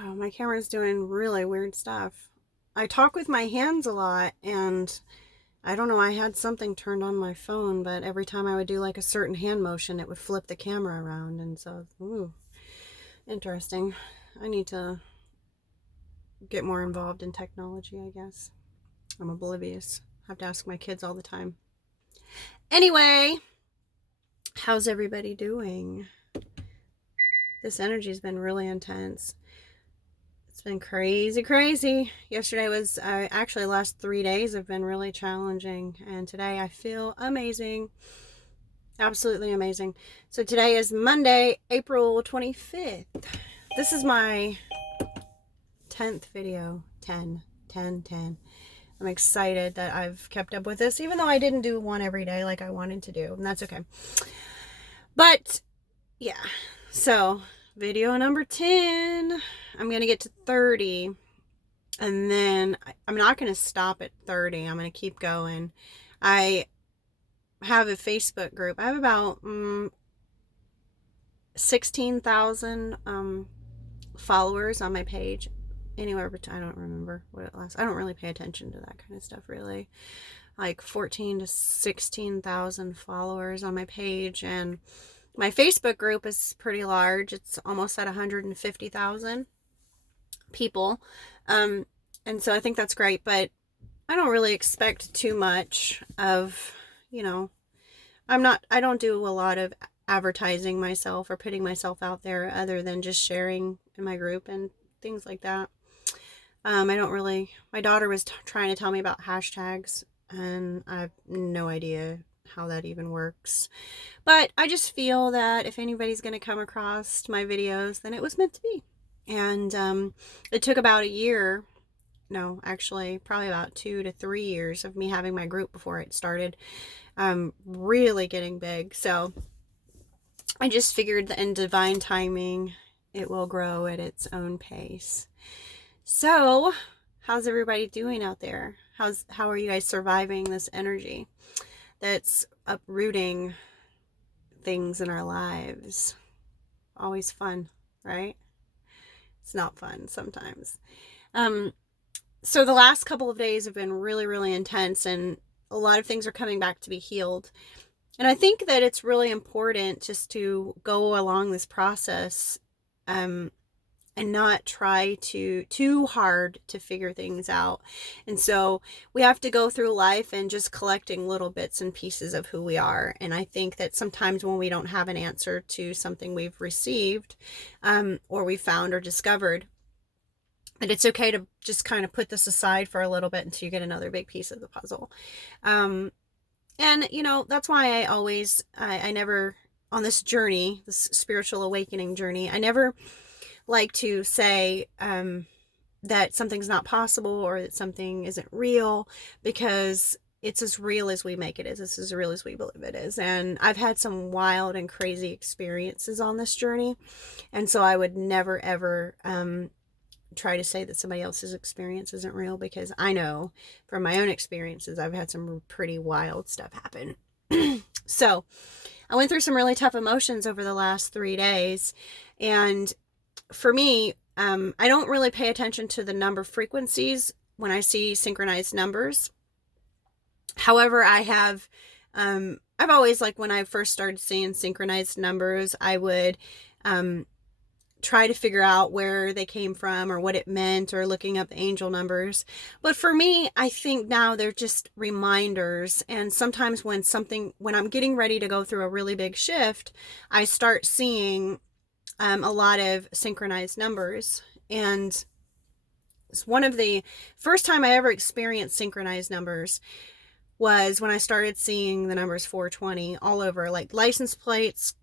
Oh, my camera's doing really weird stuff. I talk with my hands a lot, and I don't know, I had something turned on my phone, but every time I would do like a certain hand motion, it would flip the camera around. And so, ooh, interesting. I need to get more involved in technology, I guess. I'm oblivious. I have to ask my kids all the time. Anyway, how's everybody doing? This energy's been really intense. It's been crazy, crazy. Yesterday was, actually, the last 3 days have been really challenging. And today I feel amazing. Absolutely amazing. So today is Monday, April 25th. This is my 10th video. 10, 10, 10. I'm excited that I've kept up with this, even though I didn't do one every day like I wanted to do. And that's okay. But, yeah. So, video number 10. I'm going to get to 30. And then I'm not going to stop at 30. I'm going to keep going. I have a Facebook group. I have about 16,000 followers on my page. Anywhere between, I don't remember what it lasts. I don't really pay attention to that kind of stuff, really. Like 14 to 16,000 followers on my page. And my Facebook group is pretty large. It's almost at 150,000 people. And so I think that's great, but I don't really expect too much of, I don't do a lot of advertising myself or putting myself out there other than just sharing in my group and things like that. My daughter was trying to tell me about hashtags, and I have no idea how that even works. But I just feel that if anybody's going to come across my videos, then it was meant to be. And it took about a year, no, actually probably about 2 to 3 years of me having my group before it started really getting big. So I just figured that in divine timing, it will grow at its own pace. So, how's everybody doing out there? How are you guys surviving this energy that's uprooting things in our lives? Always fun, right? It's not fun sometimes. So the last couple of days have been really, really intense, and a lot of things are coming back to be healed. And I think that it's really important just to go along this process and not try too hard to figure things out. And so we have to go through life and just collecting little bits and pieces of who we are. And I think that sometimes when we don't have an answer to something we've received or we found or discovered, that it's okay to just kind of put this aside for a little bit until you get another big piece of the puzzle. And that's why I never, on this journey, this spiritual awakening journey, I never like to say that something's not possible or that something isn't real, because it's as real as we make it is. It's as real as we believe it is. And I've had some wild and crazy experiences on this journey. And so I would never, ever try to say that somebody else's experience isn't real, because I know from my own experiences, I've had some pretty wild stuff happen. So I went through some really tough emotions over the last 3 days. And for me, I don't really pay attention to the number frequencies when I see synchronized numbers. However, I've always, like, when I first started seeing synchronized numbers, I would try to figure out where they came from or what it meant, or looking up the angel numbers. But for me, I think now they're just reminders. And sometimes when I'm getting ready to go through a really big shift, I start seeing a lot of synchronized numbers. And it's one of the first time I ever experienced synchronized numbers was when I started seeing the numbers 420 all over, like license plates,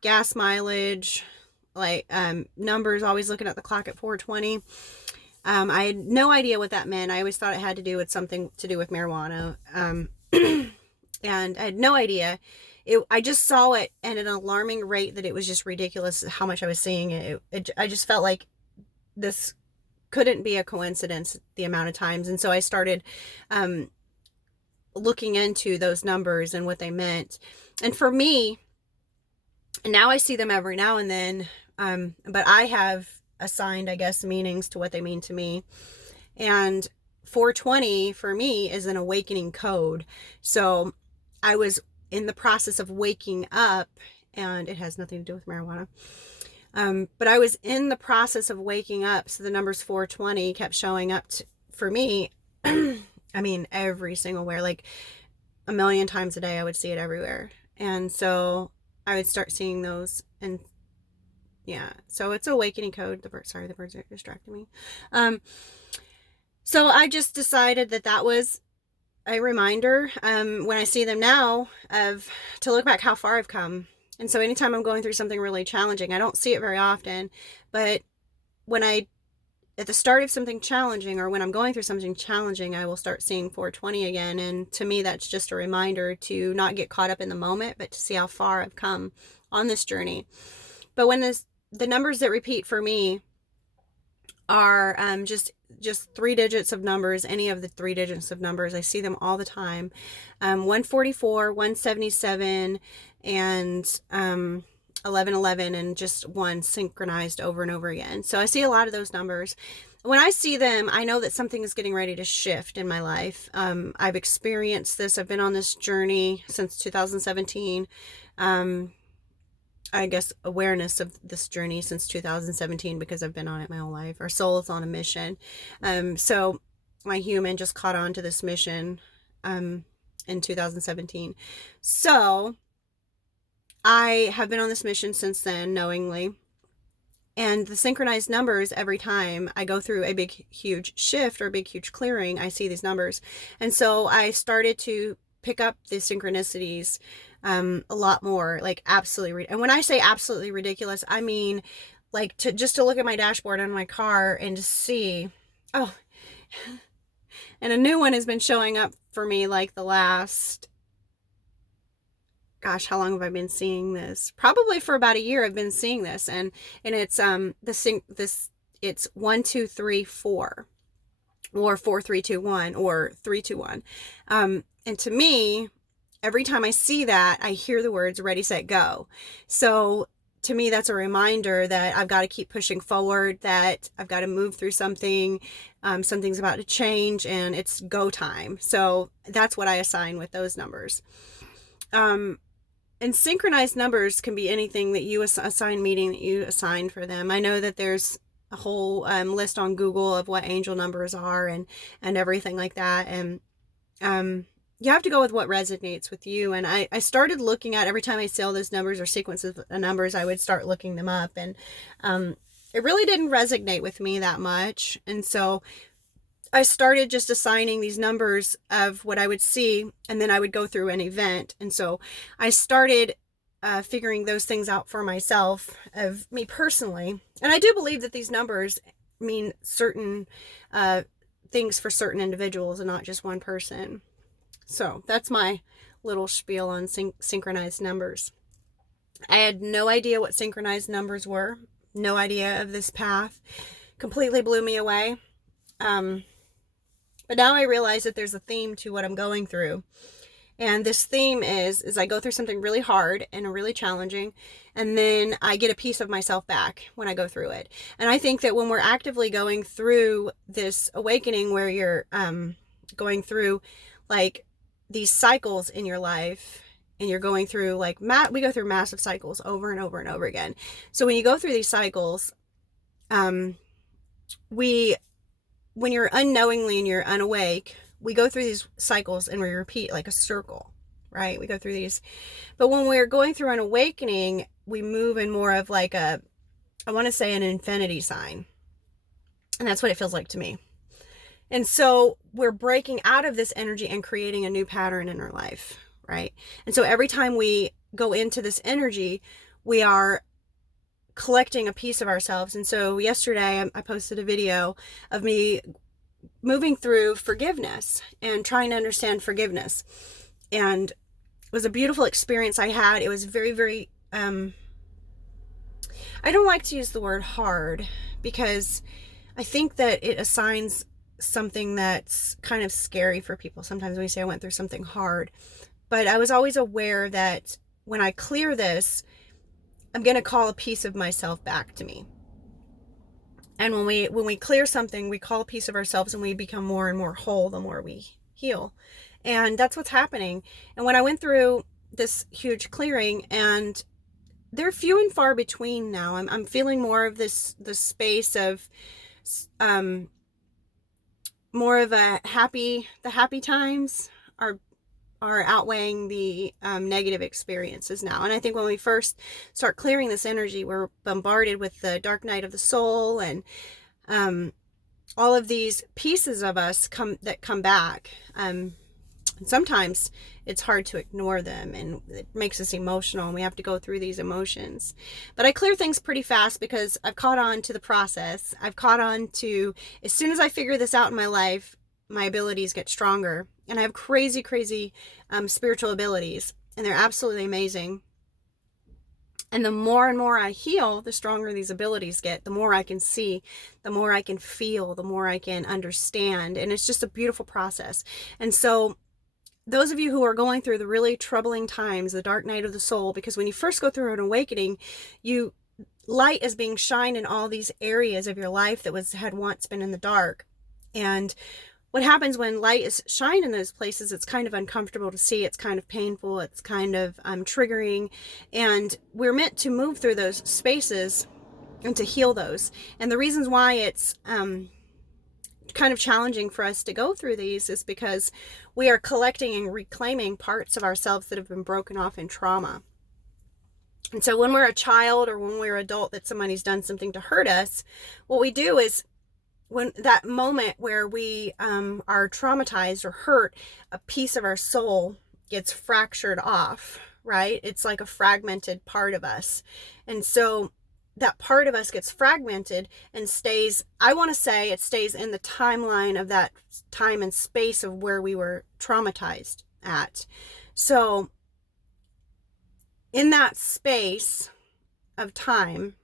gas mileage, like numbers, always looking at the clock at 420. I had no idea what that meant. I always thought it had to do with something to do with marijuana. And I had no idea. I just saw it at an alarming rate that it was just ridiculous how much I was seeing it. I just felt like this couldn't be a coincidence, the amount of times. And so I started looking into those numbers and what they meant. And for me, now I see them every now and then, but I have assigned, I guess, meanings to what they mean to me. And 420 for me is an awakening code. So I was in the process of waking up, and it has nothing to do with marijuana. But I was in the process of waking up. So the numbers 420 kept showing up for me. I mean, every single where, like a million times a day, I would see it everywhere. And so I would start seeing those. And yeah, so it's awakening code. The birds are distracting me. So I just decided that was a reminder, when I see them now, to look back how far I've come. And so anytime I'm going through something really challenging, I don't see it very often, but at the start of something challenging, or when I'm going through something challenging, I will start seeing 420 again. And to me, that's just a reminder to not get caught up in the moment, but to see how far I've come on this journey. But when the numbers that repeat for me are just 3 digits of numbers, any of the 3 digits of numbers. I see them all the time. 144, 177, and 1111, and just one synchronized over and over again. So I see a lot of those numbers. When I see them, I know that something is getting ready to shift in my life. I've experienced this. I've been on this journey since 2017. I guess awareness of this journey since 2017, because I've been on it my whole life. Our soul is on a mission. So my human just caught on to this mission in 2017. So I have been on this mission since then, knowingly. And the synchronized numbers, every time I go through a big, huge shift or a big, huge clearing, I see these numbers. And so I started to pick up the synchronicities a lot more, like absolutely. And when I say absolutely ridiculous, I mean like to look at my dashboard on my car and to see, oh, and a new one has been showing up for me like the last, gosh, how long have I been seeing this? Probably for about a year I've been seeing this, and it's it's 1 2 3 4, or 4 3 2 1, or 3 2 1. And to me, every time I see that, I hear the words ready, set, go. So to me, that's a reminder that I've got to keep pushing forward, that I've got to move through something. Something's about to change, and it's go time. So that's what I assign with those numbers. And synchronized numbers can be anything that you assign meaning that you assign for them. I know that there's a whole list on Google of what angel numbers are and everything like that. And you have to go with what resonates with you. And I started looking at, every time I see all those numbers or sequences of numbers, I would start looking them up. And it really didn't resonate with me that much. And so I started just assigning these numbers of what I would see, and then I would go through an event. And so I started figuring those things out for myself, of me personally. And I do believe that these numbers mean certain things for certain individuals and not just one person. So that's my little spiel on synchronized numbers. I had no idea what synchronized numbers were. No idea of this path. Completely blew me away. But now I realize that there's a theme to what I'm going through. And this theme is I go through something really hard and really challenging, and then I get a piece of myself back when I go through it. And I think that when we're actively going through this awakening, where you're going through like these cycles in your life, and you're going through like we go through massive cycles over and over and over again. So when you go through these cycles, when you're unknowingly and you're unawake, we go through these cycles and we repeat like a circle, right? We go through these. But when we're going through an awakening, we move in more of like I want to say an infinity sign. And that's what it feels like to me. And so we're breaking out of this energy and creating a new pattern in our life, right? And so every time we go into this energy, we are collecting a piece of ourselves. And so yesterday I posted a video of me moving through forgiveness and trying to understand forgiveness. And it was a beautiful experience I had. It was very, very, I don't like to use the word hard, because I think that it assigns something that's kind of scary for people. Sometimes when we say I went through something hard, but I was always aware that when I clear this, I'm going to call a piece of myself back to me. And when we clear something, we call a piece of ourselves and we become more and more whole the more we heal. And that's what's happening. And when I went through this huge clearing, and they're few and far between now, I'm feeling more of this space of more of the happy times are outweighing the negative experiences now. And I think when we first start clearing this energy, we're bombarded with the dark night of the soul, and all of these pieces of us come back. And sometimes it's hard to ignore them, and it makes us emotional, and we have to go through these emotions. But I clear things pretty fast because I've caught on to the process. I've caught on to, as soon as I figure this out in my life, my abilities get stronger. And I have crazy spiritual abilities, and they're absolutely amazing. And the more and more I heal, the stronger these abilities get. The more I can see, the more I can feel, the more I can understand. And it's just a beautiful process. And so those of you who are going through the really troubling times, the dark night of the soul, because when you first go through an awakening, light is being shined in all these areas of your life that had once been in the dark. And what happens when light is shined in those places, it's kind of uncomfortable to see. It's kind of painful. It's kind of triggering. And we're meant to move through those spaces and to heal those. And the reasons why it's kind of challenging for us to go through these is because we are collecting and reclaiming parts of ourselves that have been broken off in trauma. And so when we're a child or when we're an adult that somebody's done something to hurt us, what we do is, when that moment where we are traumatized or hurt, a piece of our soul gets fractured off, right? It's like a fragmented part of us. And so that part of us gets fragmented and stays, I want to say it stays in the timeline of that time and space of where we were traumatized at. So in that space of time,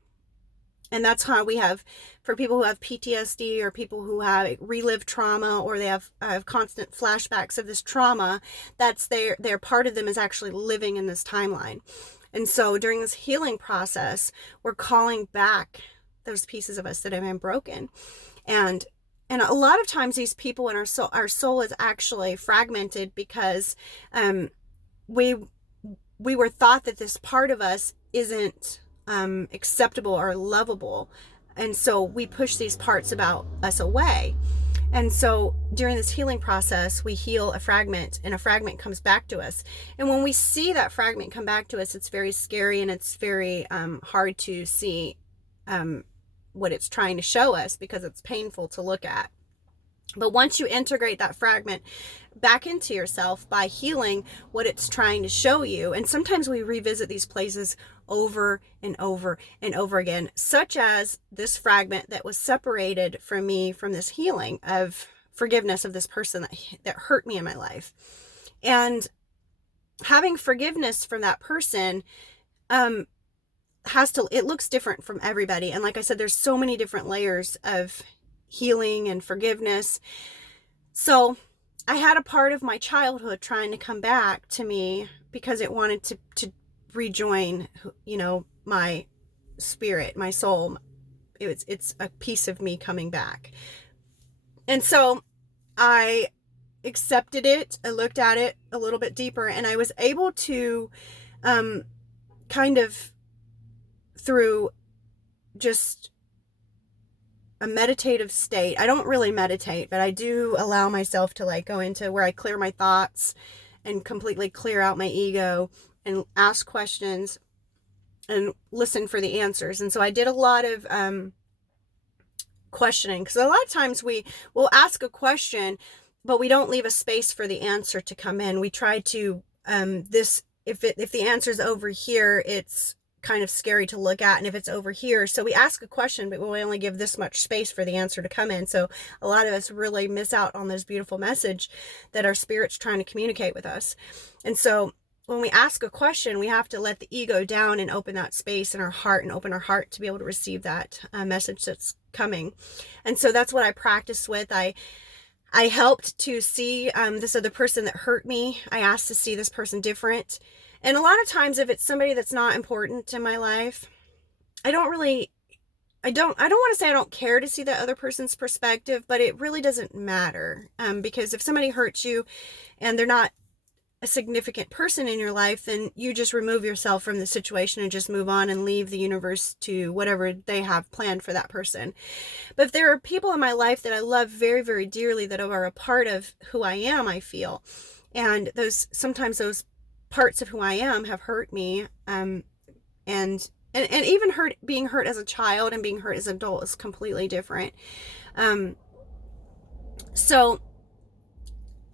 and that's how we have, for people who have PTSD or people who have relived trauma, or they have constant flashbacks of this trauma, that's their part of them is actually living in this timeline. And so during this healing process, we're calling back those pieces of us that have been broken. And a lot of times these people in our soul is actually fragmented because we were taught that this part of us isn't acceptable or lovable, and so we push these parts about us away. And so during this healing process, we heal a fragment, and a fragment comes back to us. And when we see that fragment come back to us, it's very scary, and it's very hard to see what it's trying to show us, because it's painful to look at. But once you integrate that fragment back into yourself by healing what it's trying to show you, and sometimes we revisit these places over and over and over again, such as this fragment that was separated from me from this healing of forgiveness of this person that hurt me in my life. And having forgiveness from that person it looks different from everybody. And like I said, there's so many different layers of healing and forgiveness. So I had a part of my childhood trying to come back to me because it wanted to rejoin, my spirit, my soul. It's a piece of me coming back. And so I accepted it. I looked at it a little bit deeper, and I was able to kind of, through just a meditative state. I don't really meditate, but I do allow myself to go into where I clear my thoughts and completely clear out my ego and ask questions and listen for the answers. And so I did a lot of questioning, because a lot of times we will ask a question, but we don't leave a space for the answer to come in. We try to if the answer's over here, it's kind of scary to look at, and if it's over here, so we ask a question, but we only give this much space for the answer to come in. So a lot of us really miss out on this beautiful message that our spirit's trying to communicate with us. And so when we ask a question, we have to let the ego down and open that space in our heart, and open our heart to be able to receive that message that's coming. And so that's what I practiced with. I helped to see this other person that hurt me. I asked to see this person different. And a lot of times, if it's somebody that's not important in my life, I don't really I don't want to say I don't care to see the other person's perspective, but it really doesn't matter. Because if somebody hurts you and they're not a significant person in your life, then you just remove yourself from the situation and just move on and leave the universe to whatever they have planned for that person. But if there are people in my life that I love very, very dearly that are a part of who I am, I feel, and sometimes those parts of who I am have hurt me, and even being hurt as a child and being hurt as an adult is completely different. So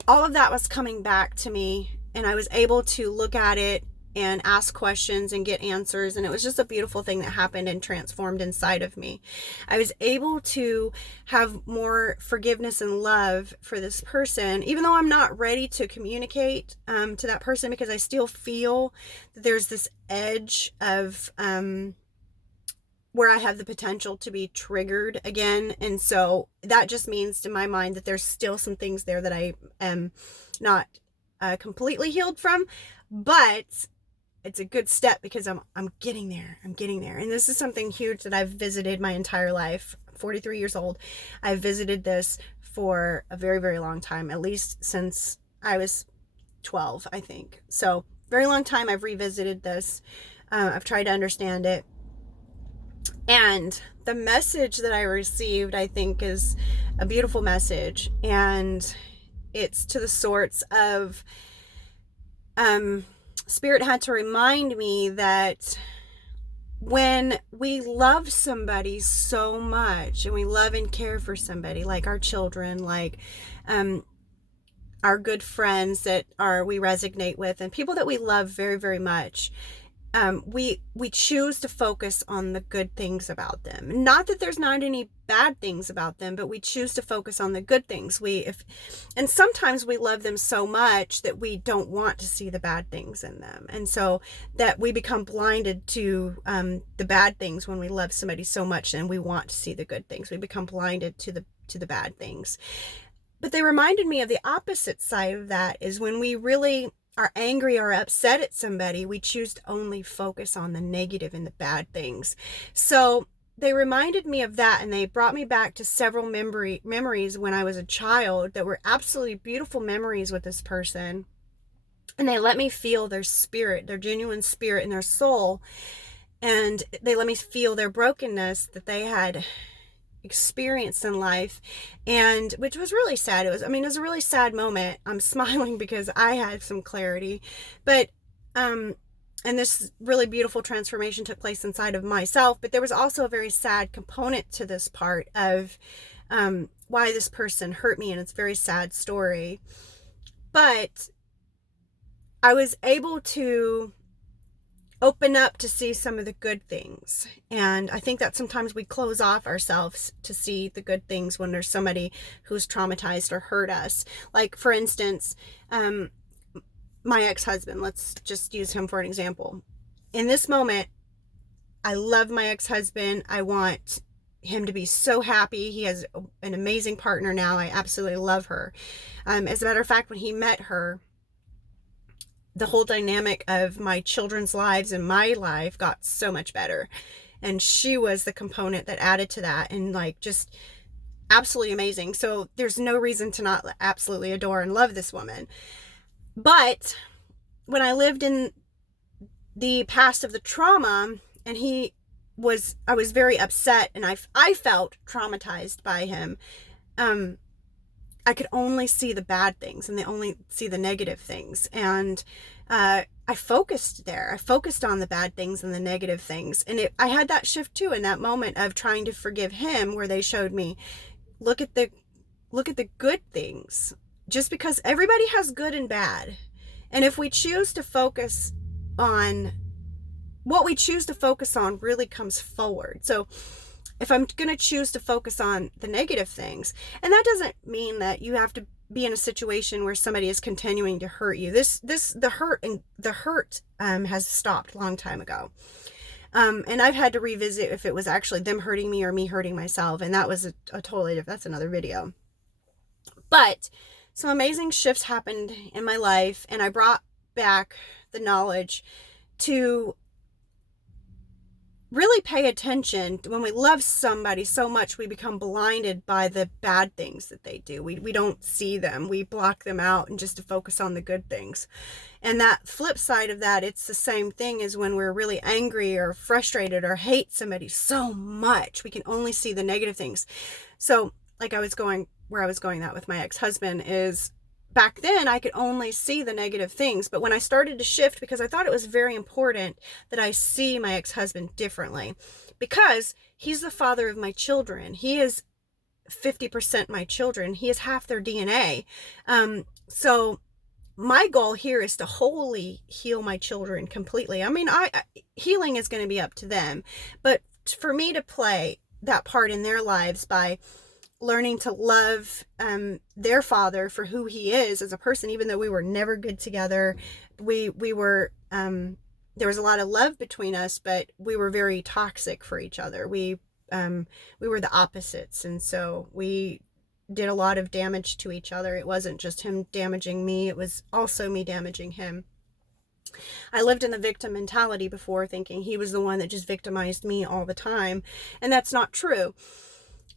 all of that was coming back to me, and I was able to look at it and ask questions and get answers, and it was just a beautiful thing that happened and transformed inside of me. I was able to have more forgiveness and love for this person, even though I'm not ready to communicate to that person, because I still feel that there's this edge of where I have the potential to be triggered again. And so that just means to my mind that there's still some things there that I am not completely healed from, but it's a good step because I'm getting there. I'm getting there. And this is something huge that I've visited my entire life. 43 years old. I've visited this for a very, very long time, at least since I was 12, I think. So very long time I've revisited this. I've tried to understand it. And the message that I received, I think, is a beautiful message. And it's to the sorts of, Spirit had to remind me that when we love somebody so much, and we love and care for somebody, like our children, like our good friends that we resonate with, and people that we love very, very much, we choose to focus on the good things about them. Not that there's not any bad things about them, but we choose to focus on the good things. And sometimes we love them so much that we don't want to see the bad things in them, and so that we become blinded to the bad things when we love somebody so much, and we want to see the good things. We become blinded to the bad things. But they reminded me of the opposite side of that, is when we really are angry or upset at somebody, we choose to only focus on the negative and the bad things. So they reminded me of that, and they brought me back to several memories when I was a child that were absolutely beautiful memories with this person. And they let me feel their spirit, their genuine spirit and their soul. And they let me feel their brokenness that they had experienced in life, and which was really sad. It was a really sad moment. I'm smiling because I had some clarity, but and this really beautiful transformation took place inside of myself, but there was also a very sad component to this part of why this person hurt me, and it's a very sad story. But I was able to open up to see some of the good things. And I think that sometimes we close off ourselves to see the good things when there's somebody who's traumatized or hurt us. Like, for instance, my ex-husband, let's just use him for an example. In this moment, I love my ex-husband. I want him to be so happy. He has an amazing partner now. I absolutely love her. As a matter of fact, when he met her, the whole dynamic of my children's lives and my life got so much better. And she was the component that added to that, and just absolutely amazing. So there's no reason to not absolutely adore and love this woman. But when I lived in the past of the trauma, and I was very upset, and I felt traumatized by him. I could only see the bad things, and they only see the negative things. And I focused there. I focused on the bad things and the negative things. And I had that shift too in that moment of trying to forgive him, where they showed me, look at the good things. Just because everybody has good and bad. And if we choose to focus on what we choose to focus on, really comes forward. So if I'm going to choose to focus on the negative things, and that doesn't mean that you have to be in a situation where somebody is continuing to hurt you. The hurt has stopped a long time ago. And I've had to revisit if it was actually them hurting me or me hurting myself. And that was a totally different, that's another video. But some amazing shifts happened in my life, and I brought back the knowledge to really pay attention. When we love somebody so much, we become blinded by the bad things that they do. We don't see them. We block them out and just to focus on the good things. And that flip side of that, it's the same thing as when we're really angry or frustrated or hate somebody so much, we can only see the negative things. So like where I was going that with my ex-husband is, back then I could only see the negative things. But when I started to shift, because I thought it was very important that I see my ex-husband differently, because he's the father of my children. He is 50% my children. He is half their DNA. So my goal here is to wholly heal my children completely. I mean, healing is going to be up to them, but for me to play that part in their lives by learning to love their father for who he is as a person, even though we were never good together. We were, there was a lot of love between us, but we were very toxic for each other. We were the opposites. And so we did a lot of damage to each other. It wasn't just him damaging me, it was also me damaging him. I lived in the victim mentality before, thinking he was the one that just victimized me all the time. And that's not true.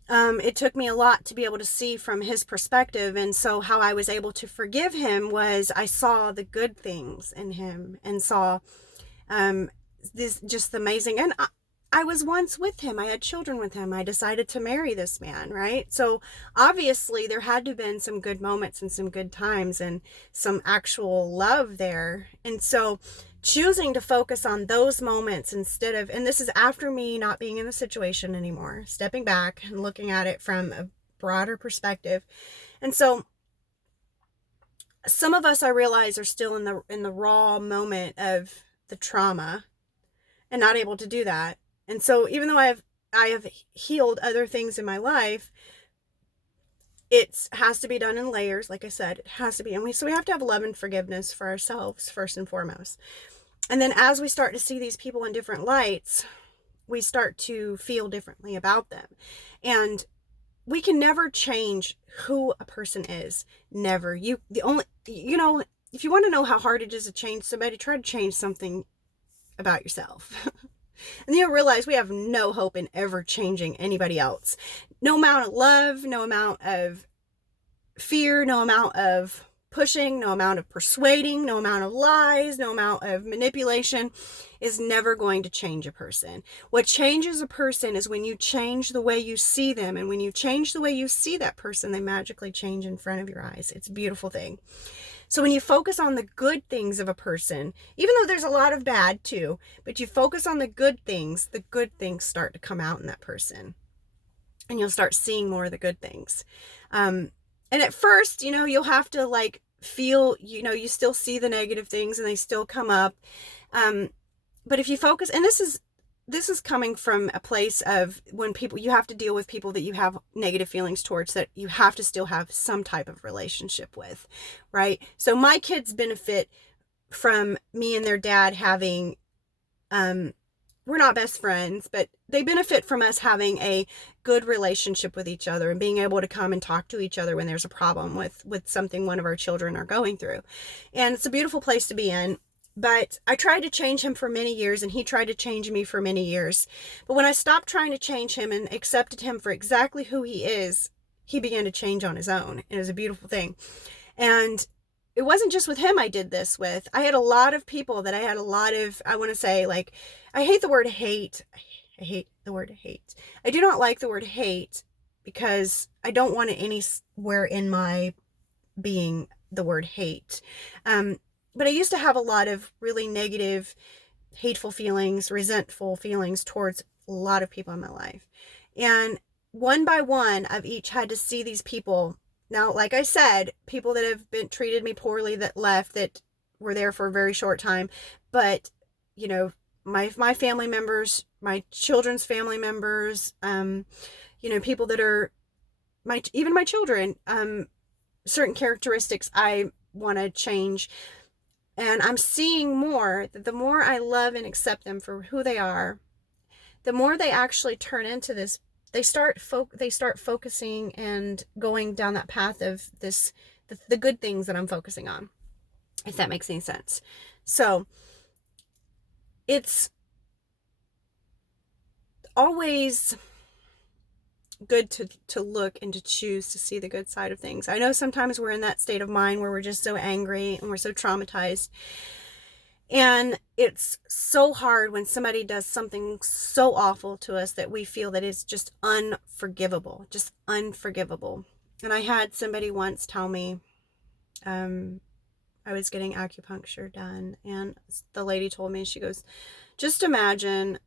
It took me a lot to be able to see from his perspective. And so how I was able to forgive him was I saw the good things in him and saw this just amazing. And I was once with him. I had children with him. I decided to marry this man, right? So obviously there had to have been some good moments and some good times and some actual love there. And so choosing to focus on those moments instead of, and this is after me not being in the situation anymore, stepping back and looking at it from a broader perspective. And so some of us, I realize, are still in the raw moment of the trauma and not able to do that. And so even though I have healed other things in my life, it has to be done in layers. Like I said, it has to be. And so we have to have love and forgiveness for ourselves first and foremost. And then as we start to see these people in different lights, we start to feel differently about them. And we can never change who a person is. Never. If you want to know how hard it is to change somebody, try to change something about yourself. And you'll realize we have no hope in ever changing anybody else. No amount of love, no amount of fear, no amount of pushing, no amount of persuading, no amount of lies, no amount of manipulation is never going to change a person. What changes a person is when you change the way you see them. And when you change the way you see that person, they magically change in front of your eyes. It's a beautiful thing. So when you focus on the good things of a person, even though there's a lot of bad too, but you focus on the good things start to come out in that person. And you'll start seeing more of the good things. And at first, you'll have to feel, you still see the negative things and they still come up. But if you focus, and this is coming from a place of when you have to deal with people that you have negative feelings towards, that you have to still have some type of relationship with, right? So my kids benefit from me and their dad having, we're not best friends, but they benefit from us having a good relationship with each other and being able to come and talk to each other when there's a problem with something one of our children are going through. And it's a beautiful place to be in. But I tried to change him for many years, and he tried to change me for many years. But when I stopped trying to change him and accepted him for exactly who he is, he began to change on his own. It was a beautiful thing. And it wasn't just with him I did this with. I had a lot of people that I want to say, I hate the word hate. I hate the word hate. I do not like the word hate because I don't want it anywhere in my being, the word hate. But I used to have a lot of really negative, hateful feelings, resentful feelings towards a lot of people in my life. And one by one, I've each had to see these people. Now, like I said, people that have treated me poorly, that left, that were there for a very short time. But, my family members, my children's family members, people that are even my children, certain characteristics I want to change. And I'm seeing more that the more I love and accept them for who they are, the more they actually turn into this. They start focusing and going down that path of the good things that I'm focusing on, if that makes any sense. So it's always good to look and to choose to see the good side of things. I know sometimes we're in that state of mind where we're just so angry and we're so traumatized. And it's so hard when somebody does something so awful to us that we feel that it's just unforgivable, just unforgivable. And I had somebody once tell me, I was getting acupuncture done, and the lady told me, she goes, just imagine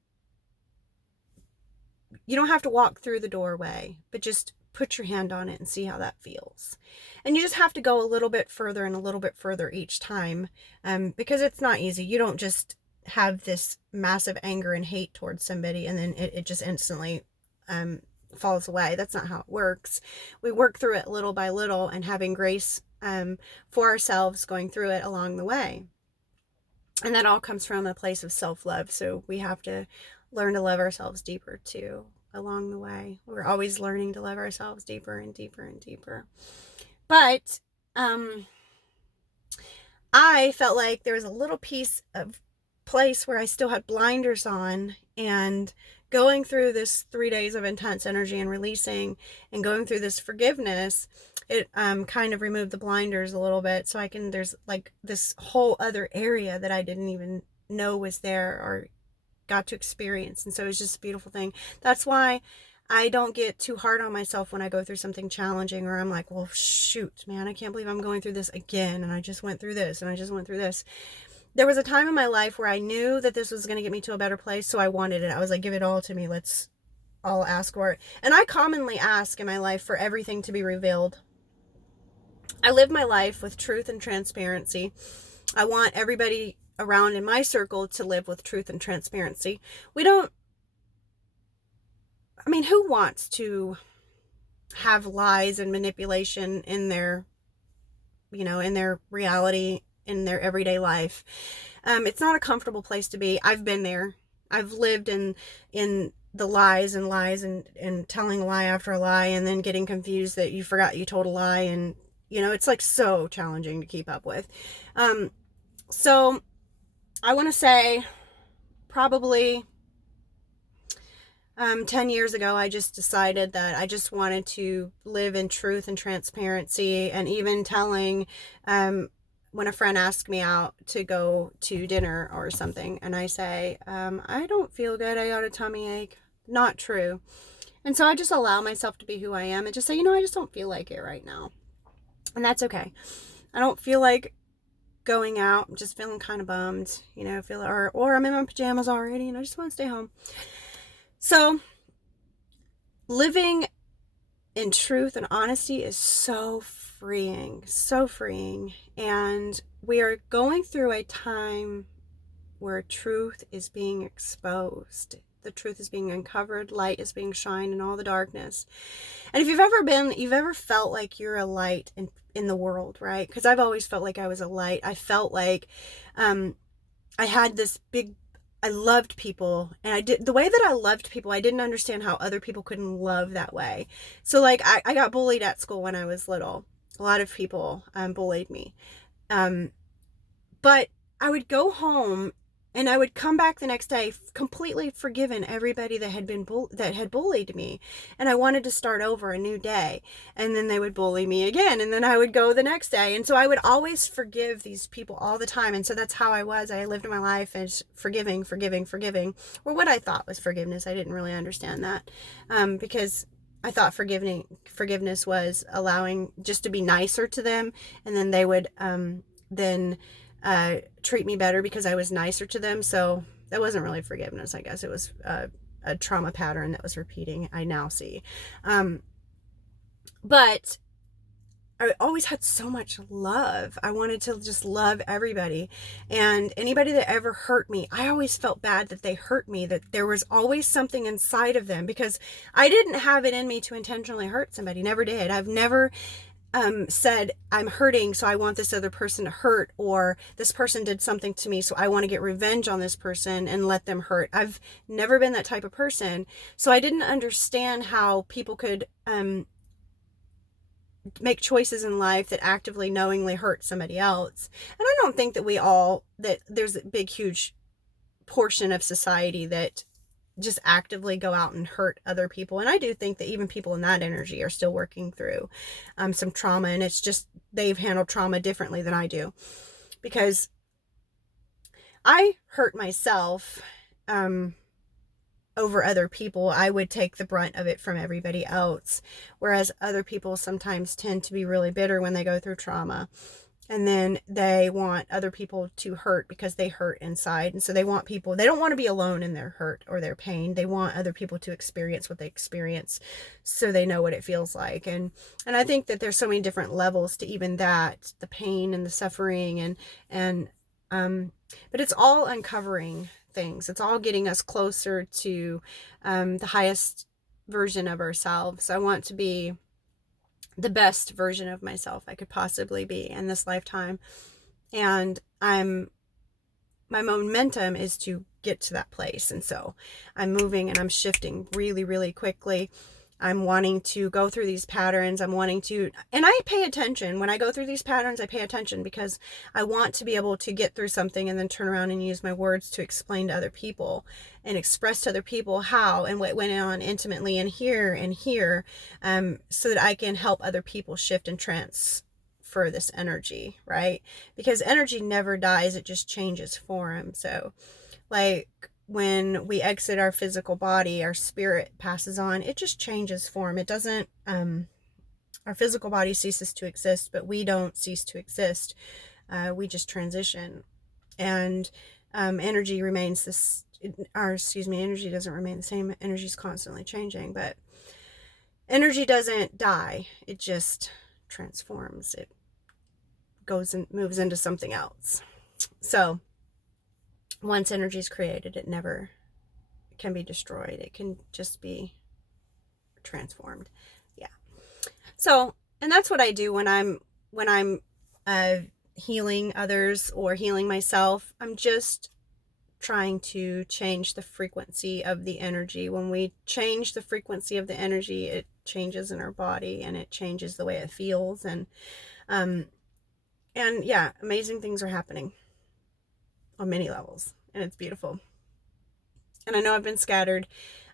you don't have to walk through the doorway, but just put your hand on it and see how that feels. And you just have to go a little bit further and a little bit further each time, because it's not easy. You don't just have this massive anger and hate towards somebody and then it just instantly falls away. That's not how it works. We work through it little by little and having grace for ourselves going through it along the way. And that all comes from a place of self-love. So we have to learn to love ourselves deeper too along the way. We're always learning to love ourselves deeper and deeper and deeper. But I felt like there was a little piece of place where I still had blinders on, and going through this 3 days of intense energy and releasing and going through this forgiveness, it kind of removed the blinders a little bit, so there's like this whole other area that I didn't even know was there or got to experience. And so it's just a beautiful thing. That's why I don't get too hard on myself when I go through something challenging, or I'm like, well, shoot, man, I can't believe I'm going through this again, and I just went through this, and I just went through this. There was a time in my life where I knew that this was going to get me to a better place, so I wanted it. I was like, give it all to me. I'll ask for it. And I commonly ask in my life for everything to be revealed. I live my life with truth and transparency. I want everybody around in my circle to live with truth and transparency. Who wants to have lies and manipulation in their reality, in their everyday life? It's not a comfortable place to be. I've been there. I've lived in the lies and telling a lie after a lie, and then getting confused that you forgot you told a lie, and it's like so challenging to keep up with. So I want to say probably 10 years ago, I just decided that I just wanted to live in truth and transparency, and even telling, when a friend asks me out to go to dinner or something, and I say, I don't feel good, I got a tummy ache. Not true. And so I just allow myself to be who I am and just say, I just don't feel like it right now. And that's okay. I don't feel like going out. I'm just feeling kind of bummed, or I'm in my pajamas already and I just want to stay home. So living in truth and honesty is so freeing, so freeing. And we are going through a time where truth is being exposed. The truth is being uncovered. Light is being shined in all the darkness. And if you've ever felt like you're a light in the world, right? Because I've always felt like I was a light. I felt like I had this big, I loved people, and the way that I loved people, I didn't understand how other people couldn't love that way. So like I got bullied at school when I was little. A lot of people bullied me. But I would go home and I would come back the next day completely forgiven everybody that had bullied me. And I wanted to start over a new day. And then they would bully me again. And then I would go the next day. And so I would always forgive these people all the time. And so that's how I was. I lived my life as forgiving. Or what I thought was forgiveness. I didn't really understand that. Because I thought forgiveness was allowing just to be nicer to them. And then they would treat me better because I was nicer to them. So that wasn't really forgiveness. I guess it was a trauma pattern that was repeating, I now see. But I always had so much love. I wanted to just love everybody. And anybody that ever hurt me, I always felt bad that they hurt me, that there was always something inside of them, because I didn't have it in me to intentionally hurt somebody. Never did. I've never said, I'm hurting, so I want this other person to hurt, or this person did something to me, so I want to get revenge on this person and let them hurt. I've never been that type of person. So I didn't understand how people could make choices in life that actively, knowingly hurt somebody else. And I don't think that that there's a big, huge portion of society that just actively go out and hurt other people. And I do think that even people in that energy are still working through some trauma, and it's just they've handled trauma differently than I do, because I hurt myself over other people. I would take the brunt of it from everybody else, whereas other people sometimes tend to be really bitter when they go through trauma, and then they want other people to hurt because they hurt inside. And so they don't want to be alone in their hurt or their pain. They want other people to experience what they experience, so they know what it feels like. And I think that there's so many different levels to even that, the pain and the suffering, and but it's all uncovering things. It's all getting us closer to the highest version of ourselves. I want to be the best version of myself I could possibly be in this lifetime. And my momentum is to get to that place. And so I'm moving and I'm shifting really, really quickly. I'm wanting to go through these patterns. And I pay attention. When I go through these patterns, I pay attention because I want to be able to get through something and then turn around and use my words to explain to other people and express to other people how and what went on intimately and here, so that I can help other people shift and transfer this energy, right? Because energy never dies. It just changes form. So like, when we exit our physical body, our spirit passes on. It just changes form. It doesn't, our physical body ceases to exist, but we don't cease to exist. We just transition. And energy remains this, energy doesn't remain the same. Energy is constantly changing, but energy doesn't die. It just transforms. It goes and moves into something else. So once energy is created, it never can be destroyed. It can just be transformed. Yeah. So, and that's what I do when I'm healing others or healing myself. I'm just trying to change the frequency of the energy. When we change the frequency of the energy, it changes in our body and it changes the way it feels. And yeah, amazing things are happening on many levels, and it's beautiful. And I know I've been scattered.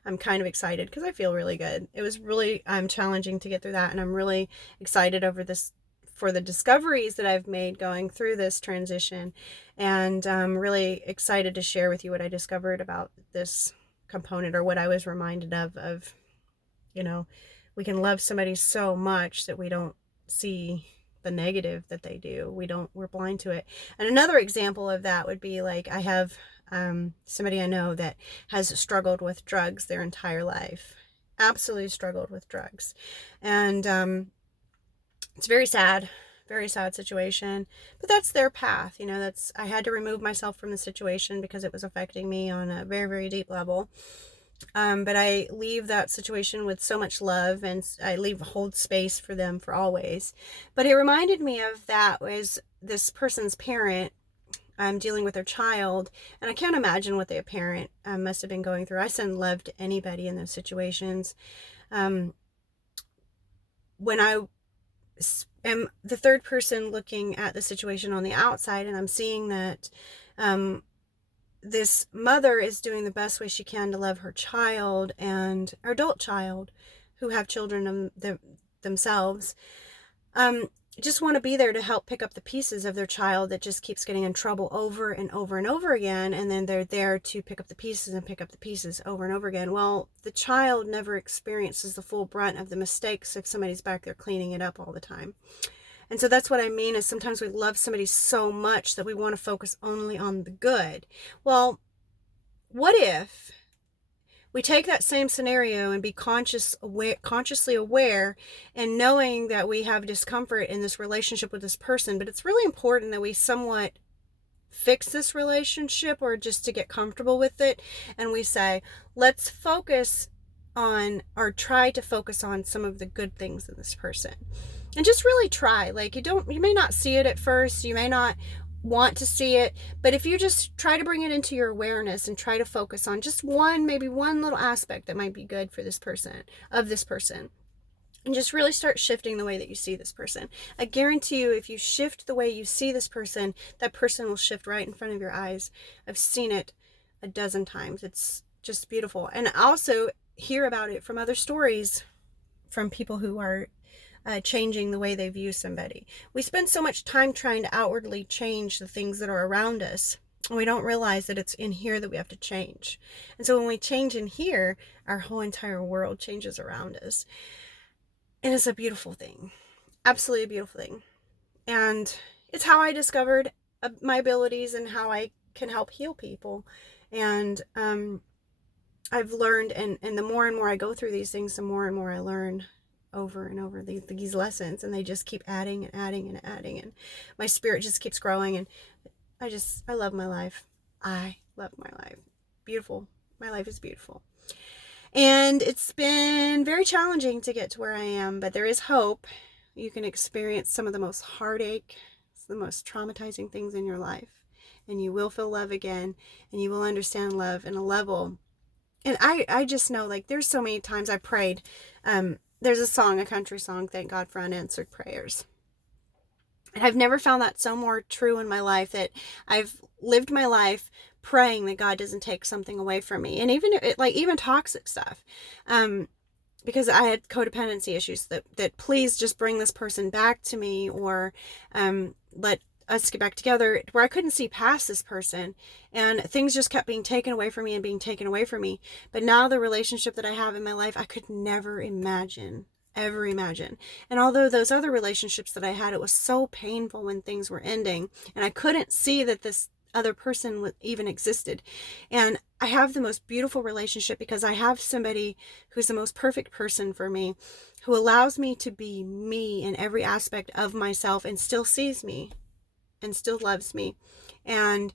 I'm kind of excited because I feel really good. It was really challenging to get through that, and I'm really excited over this, for the discoveries that I've made going through this transition, and I'm really excited to share with you what I discovered about this component, or what I was reminded of, we can love somebody so much that we don't see the negative that they do. We're blind to it. And another example of that would be like, I have somebody I know that has struggled with drugs their entire life, absolutely struggled with drugs. And it's very sad situation, but that's their path. I had to remove myself from the situation because it was affecting me on a very, very deep level. But I leave that situation with so much love, and I hold space for them for always. But it reminded me of that was this person's parent dealing with their child, and I can't imagine what the parent must have been going through. I send love to anybody in those situations. When I am the third person looking at the situation on the outside, and I'm seeing that this mother is doing the best way she can to love her child and her adult child who have children themselves. Just want to be there to help pick up the pieces of their child that just keeps getting in trouble over and over and over again. And then they're there to pick up the pieces over and over again. Well, the child never experiences the full brunt of the mistakes if somebody's back there cleaning it up all the time. And so that's what I mean, is sometimes we love somebody so much that we want to focus only on the good. Well, what if we take that same scenario and be consciously aware, and knowing that we have discomfort in this relationship with this person, but it's really important that we somewhat fix this relationship, or just to get comfortable with it, and we say, let's focus on, or try to focus on, some of the good things in this person. And just really try. Like, you may not see it at first, you may not want to see it, but if you just try to bring it into your awareness and try to focus on just maybe one little aspect that might be good for this person, and just really start shifting the way that you see this person. I guarantee you, if you shift the way you see this person, that person will shift right in front of your eyes. I've seen it a dozen times. just beautiful. And also hear about it from other stories from people who are changing the way they view somebody. We spend so much time trying to outwardly change the things that are around us, and we don't realize that it's in here that we have to change. And so when we change in here, our whole entire world changes around us. And it's a beautiful thing. Absolutely a beautiful thing. And it's how I discovered my abilities and how I can help heal people. And I've learned, and the more and more I go through these things, the more and more I learn over and over these lessons, and they just keep adding and adding and adding, and my spirit just keeps growing, and I love my life. I love my life. Beautiful. My life is beautiful. And it's been very challenging to get to where I am, but there is hope. You can experience some of the most heartache, the most traumatizing things in your life, and you will feel love again, and you will understand love in a level. And I just know, like, there's so many times I prayed. There's a song, a country song, Thank God for Unanswered Prayers. And I've never found that so more true in my life, that I've lived my life praying that God doesn't take something away from me. And even toxic stuff. Because I had codependency issues, that please just bring this person back to me, or let us get back together, where I couldn't see past this person, and things just kept being taken away from me and being taken away from me. But now the relationship that I have in my life, I could never ever imagine. And although those other relationships that I had, it was so painful when things were ending, and I couldn't see that this other person even existed. And I have the most beautiful relationship because I have somebody who's the most perfect person for me, who allows me to be me in every aspect of myself, and still sees me and still loves me. And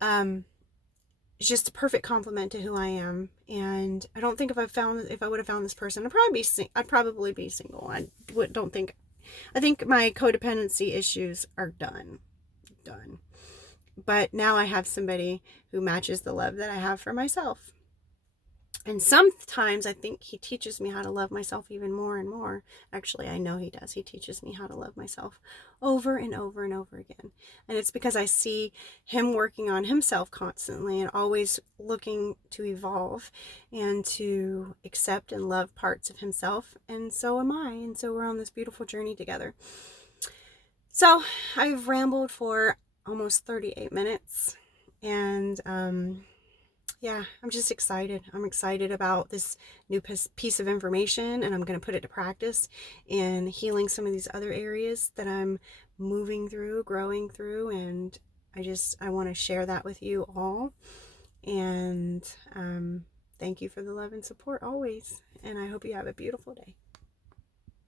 it's just a perfect complement to who I am. And I don't think if I would have found this person, I'd probably be single. I think my codependency issues are done. But now I have somebody who matches the love that I have for myself. And sometimes I think he teaches me how to love myself even more and more. Actually, I know he does. He teaches me how to love myself over and over and over again. And it's because I see him working on himself constantly, and always looking to evolve and to accept and love parts of himself. And so am I. And so we're on this beautiful journey together. So I've rambled for almost 38 minutes. And yeah, I'm just excited. I'm excited about this new piece of information, and I'm going to put it to practice in healing some of these other areas that I'm moving through, growing through. And I want to share that with you all. And thank you for the love and support always. And I hope you have a beautiful day.